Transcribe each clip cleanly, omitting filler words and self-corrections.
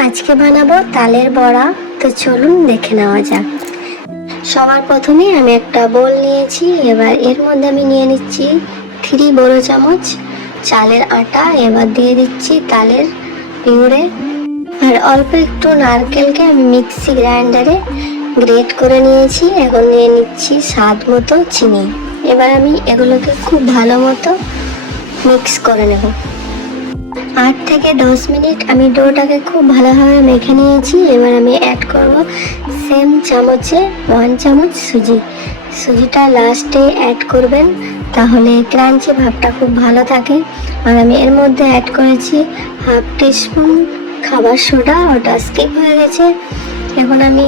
আজকে বানাবো তালের বড়া। তো চলুন দেখে নেওয়া যাক। সবার প্রথমে আমি একটা বোল নিয়েছি। এবার এর মধ্যে আমি নিয়ে নিচ্ছি 3 বড় চামচ চালের আটা। এবার দিয়ে দিচ্ছি তালের পিউরে আর অল্প একটু নারকেলকে আমি মিক্সি গ্রাইন্ডারে গ্রেট করে নিয়েছি। এখন নিয়ে নিচ্ছি স্বাদ মতো চিনি। এবার আমি এগুলোকে খুব ভালো মতো মিক্স করে নেব। 8 থেকে 10 মিনিট আমি ডোটাকে খুব ভালোভাবে মেখে নিয়েছি। এবার আমি অ্যাড করব সেম চামচে 1 চামচ সুজিটা লাস্টে অ্যাড করবেন, তাহলে ক্রাঞ্চি ভাবটা খুব ভালো থাকে। আর আমি এর মধ্যে অ্যাড করেছি হাফ টিস্পুন খাবার সোডা, ওটা স্কিপ হয়ে গেছে। এখন আমি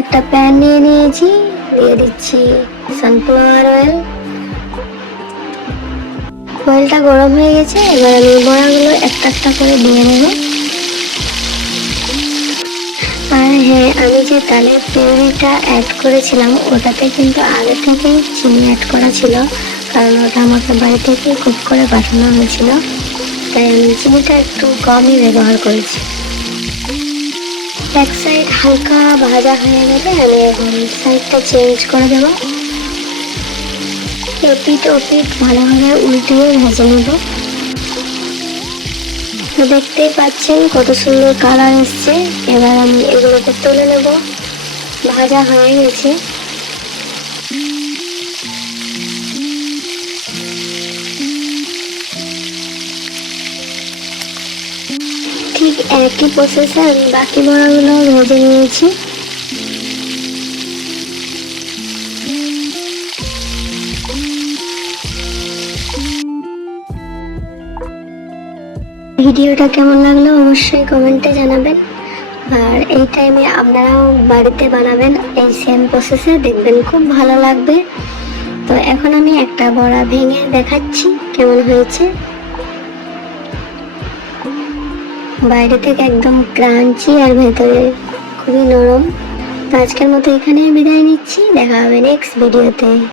একটা প্যান নিয়ে নিয়েছি, দিয়ে দিচ্ছি সানফ্লাওয়ার অয়েল। অয়েলটা গরম হয়ে গেছে। এবার আমি বড়াগুলো একটা একটা করে দিয়ে নেব। আর হ্যাঁ, আমি যে তালের পিউরিটা অ্যাড করেছিলাম ওটাতে কিন্তু আগে থেকেই চিনি অ্যাড করা ছিল, কারণ ওটা আমাকে বাড়ি থেকে কুক করে পাঠানো হয়েছিল, তাই আমি চিনিটা একটু কমই ব্যবহার করেছি। এক সাইড হালকা ভাজা হয়ে গেলে আমি এখন সাইডটা চেঞ্জ করে দেবো। এপিট ওপিট ভালোভাবে উল্টিয়ে ভেজে নেব। দেখতেই পাচ্ছেন কত সুন্দর কালার এসছে। এবার আমি এগুলোকে তুলে নেব। ভাজা হয়ে গেছে। ঠিক একই প্রসেসে আমি বাকি বড়াগুলো ভেজে নিয়েছি। ভিডিওটা কেমন লাগলো অবশ্যই কমেন্টে জানাবেন। আর এই টাইমে আপনারাও বাড়িতে বানাবেন এই সেম প্রসেসে, দেখবেন খুব ভালো লাগবে। তো এখন আমি একটা বড়া ভেঙে দেখাচ্ছি কেমন হয়েছে। বাইরে থেকে একদম ক্রাঞ্চি আর ভেতরে খুবই নরম। তো আজকের মতো এখানেই বিদায় নিচ্ছি। দেখা হবে নেক্সট ভিডিওতে।